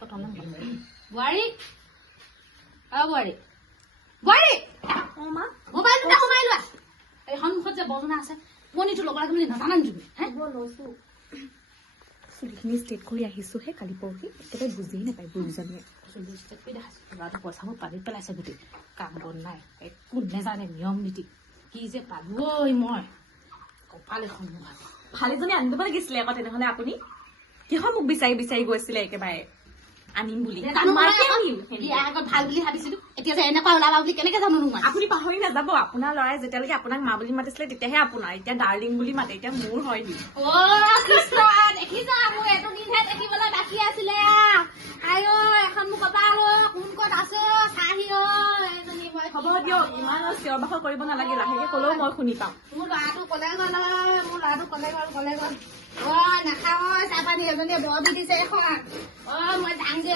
প্ৰথম নাম বোৱাৰী বোৱাৰী বোৱাৰী মা মোবাইলটো সোমাই লোৱা এই সন্মুখত যে বজনা আছে মণিটো ল'ব লাগে বুলি নাজানা নেকি লৈছো চুলিখিনি ষ্টেট কৰি আহিছোহে কালি পৰহি একেবাৰে বুজিয়ে নাপায় বুঢ়ীজনীয়ে চুলি ষ্টেট কৰি দেখাইছো ল'ৰাটো পইচাবোৰ পানীত পেলাইছে গোটেই কাম বন নাই একো নেজানে নিয়ম নীতি কি যে পালো ঐ মই কপাল এখন নোভাগ ভালিজনী আনিব লাগিছিলে আকৌ তেনেহলে আপুনি কিহৰ মোক বিচাৰি বিচাৰি গৈছিলে একেবাৰে আনিম বুলি আগত ভাল বুলি ভাবিছিলো এতিয়া যে এনেকুৱা ওলাবা বুলি কেনেকে জানো মই আপুনি পাহৰি নাযাব আপোনাৰ ল'ৰাই যেতিয়ালৈকে আপোনাক মা বুলি মাতিছিলে তেতিয়াহে আপোনাৰ এতিয়া ডাৰ্লিং বুলি মাতে এতিয়া মোৰ হয় নি দেখিছা মোৰ এইটো দিনহে দেখিবলৈ বাকী আছিলে আইঅ এখন মোক কবা কোন ক'ত আছো চাহি হ'ব দিয়ক ইমান চিঞৰ বাখৰ কৰিব নালাগে লাহেকে কলেও মই শুনি পাম মোৰ ল'ৰাটো কলে গ'ল নাখাও চাহ পানী এজনীয়ে বৰ দি দিছে এখন মই যাংগে